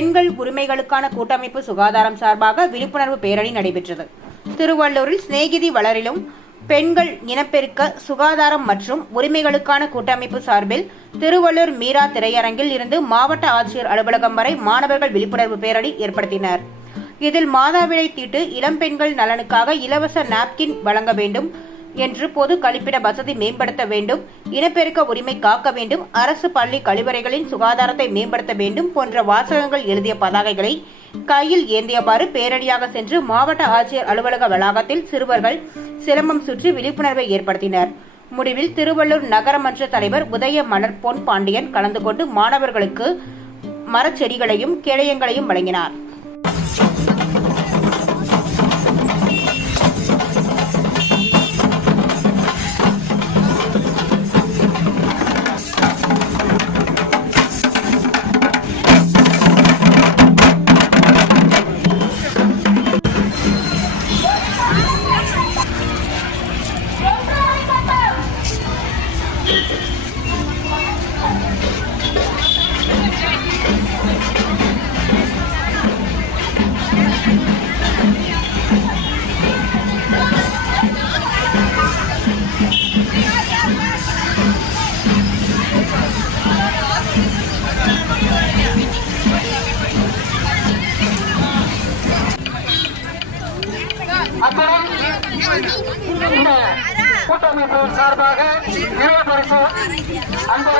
பெண்கள் உரிமைகளுக்கான கூட்டமைப்பு சுகாதாரம் சார்பாக விழிப்புணர்வு பேரணி நடைபெற்றது. திருவள்ளூரில் சிநேகிதி வளரிலும் பெண்கள் இனப்பெருக்க சுகாதாரம் மற்றும் உரிமைகளுக்கான கூட்டமைப்பு சார்பில் திருவள்ளூர் மீரா திரையரங்கில் இருந்து மாவட்ட ஆட்சியர் அலுவலகம் வரை மாணவர்கள் விழிப்புணர்வு பேரணி ஏற்படுத்தினர். இதில் மாதவிடாய் தீட்டு, இளம் பெண்கள் நலனுக்காக இலவச நாப்கின் வழங்க வேண்டும் என்று, பொது கழிப்பிட வசதி மேம்படுத்த வேண்டும், இனப்பெருக்க உரிமை காக்க வேண்டும், அரசு பள்ளி கழிவறைகளின் சுகாதாரத்தை மேம்படுத்த வேண்டும் போன்ற வாசகங்கள் எழுதிய பதாகைகளை கையில் ஏந்தியவாறு பேரணியாக சென்று மாவட்ட ஆட்சியர் அலுவலக வளாகத்தில் சிறுவர்கள் சிலம்பம் சுற்றி விழிப்புணர்வை ஏற்படுத்தினர். முடிவில் திருவள்ளூர் நகரமன்ற தலைவர் உதய மலர் பொன் பாண்டியன் கலந்து கொண்டு மாணவர்களுக்கு மரச்செடிகளையும் கேடயங்களையும் வழங்கினார். அப்புறம் இந்த கூட்டமைப்பு சார்பாக இளைய பரிசு அன்பு